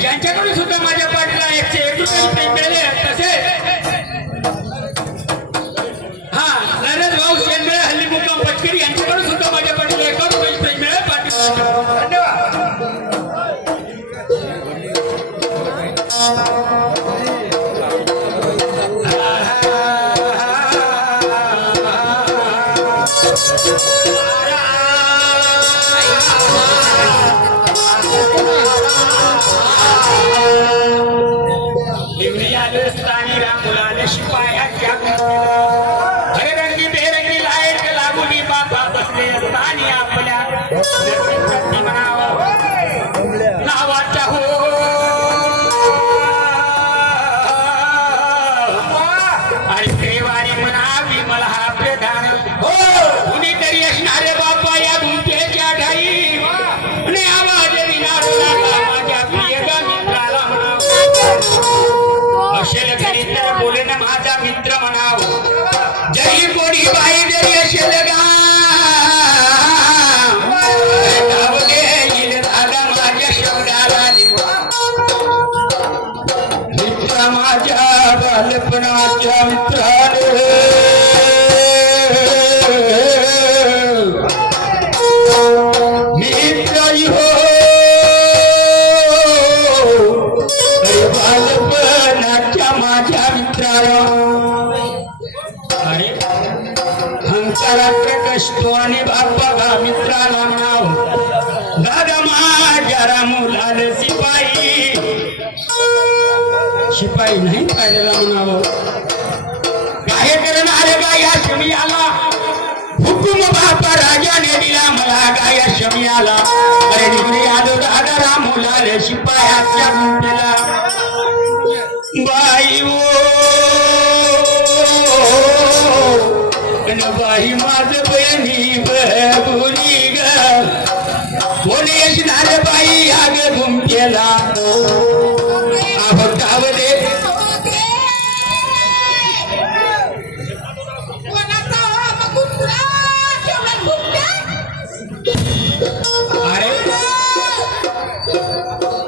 त्यांच्याकडून सुद्धा माझ्या पाठीला 101 रुपये मिळाले. तसेच नरेश भाऊ शेंद्रे हल्ली मुक्काम पचकेरी यांच्याकडून सुद्धा माझ्या पाठीला 1 रुपये मिळाले. पाठीला रंगी बेरंगी लाईट लागुनी बाबा बसले असतानी आपल्या नावाचा हो आणि देवाने म्हणावी मला हा प्रधान हो कुणीतरी असणारे बापा या गुंठेच्या ठाई आणि आवाज विनारू लागला माझ्या प्रियगा मित्राला म्हणाव असेल घरी तर बोले ना माझा मित्र म्हणाव जरी कोणी बाई जरी असेल गाव देईल दादा माझ्या शब्दाला मित्र माझ्या बालपणाच्या मित्राने मित्र हो बालपणाच्या माझ्या मित्राला अंतरात्र कष्टो आणि बाप्पा मित्राला म्हणाव दादा माझ्या रामुलाल शिपाई नाही पाहिलेला म्हणावं काय करणारे गाया शमी आला हुकुम बापा राजाने दिला मला गाया शमी आला अरे निघणे आलो दादा रामुलाल शिपायाच्या गुंठेला बाई बाई माझ बहिणी बघुनी ग कोणी असणार बाई आग घुमतेला गाव दे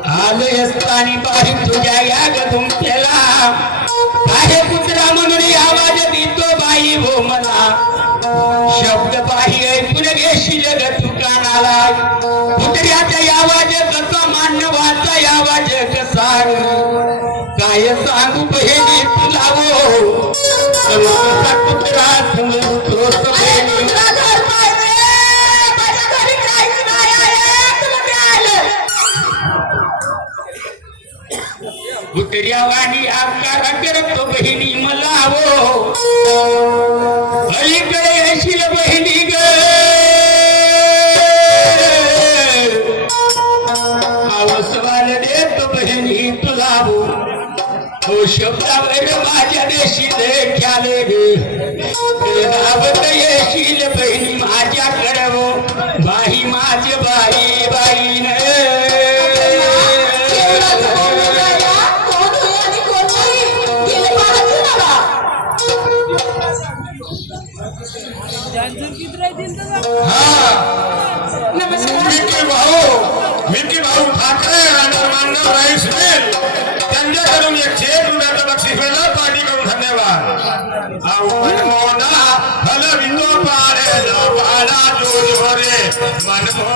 आले असतानी बाई तुझ्या या ग घुमतेला आहे कुत्रा म्हणून आवाज देतो बाई हो मला शब्द बाई ऐकून घेशील ग तू कानाला कुत्र्याचा आवाज कसा मानवाचा आवाज कसा काय सांगू बहिणी तुला हो कुत्रा तोच बहिणी कुत्र्यावाणी आकार करतो बहिणी मला हो अलीकडे येशील बहिणी ग आवाज देतो बहिणी तुला हो शब्दावर माझ्या देशी ख्याले गे येशील बहिणी माझ्याकडे हो बाई माझ बाई बाई न मिकी भाऊ ठाकरे मानव राईस मिल त्यांच्याकडून 101 रुपयाचं बक्षीस मिळालं पार्टीकडून धन्यवाद मनमोहना फल विंदो पारे पाला जोज भरे मनमोहन